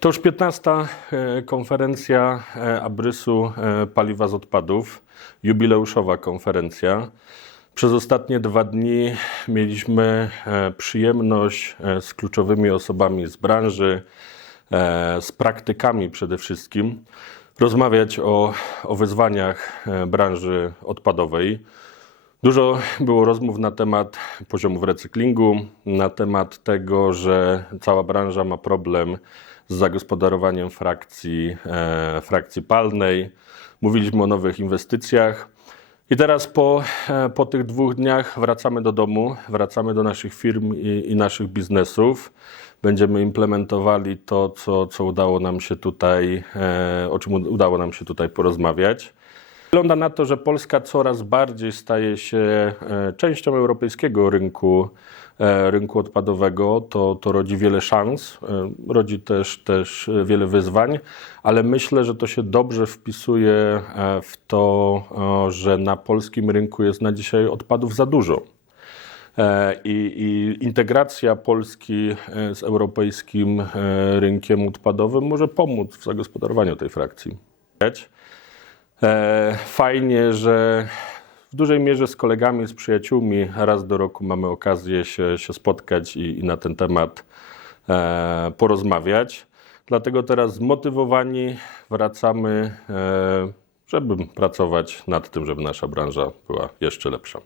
To już 15. e, konferencja e, Abrysu e, Paliwa z Odpadów, jubileuszowa konferencja. Przez ostatnie dwa dni mieliśmy przyjemność z kluczowymi osobami z branży, z praktykami przede wszystkim, rozmawiać o, o wyzwaniach branży odpadowej. Dużo było rozmów na temat poziomów recyklingu, na temat tego, że cała branża ma problem z zagospodarowaniem frakcji, e, frakcji palnej. Mówiliśmy o nowych inwestycjach. I teraz po, e, po tych dwóch dniach wracamy do domu, wracamy do naszych firm i, i naszych biznesów. Będziemy implementowali to, co, co udało nam się tutaj, e, o czym udało nam się tutaj porozmawiać. Wygląda na to, że Polska coraz bardziej staje się e, częścią europejskiego rynku, e, rynku odpadowego. To, to rodzi wiele szans, e, rodzi też, też wiele wyzwań, ale myślę, że to się dobrze wpisuje w to, że na polskim rynku jest na dzisiaj odpadów za dużo. I, I integracja Polski z europejskim rynkiem odpadowym może pomóc w zagospodarowaniu tej frakcji. Fajnie, że w dużej mierze z kolegami, z przyjaciółmi raz do roku mamy okazję się, się spotkać i, i na ten temat e, porozmawiać. Dlatego teraz zmotywowani wracamy, e, żeby pracować nad tym, żeby nasza branża była jeszcze lepsza.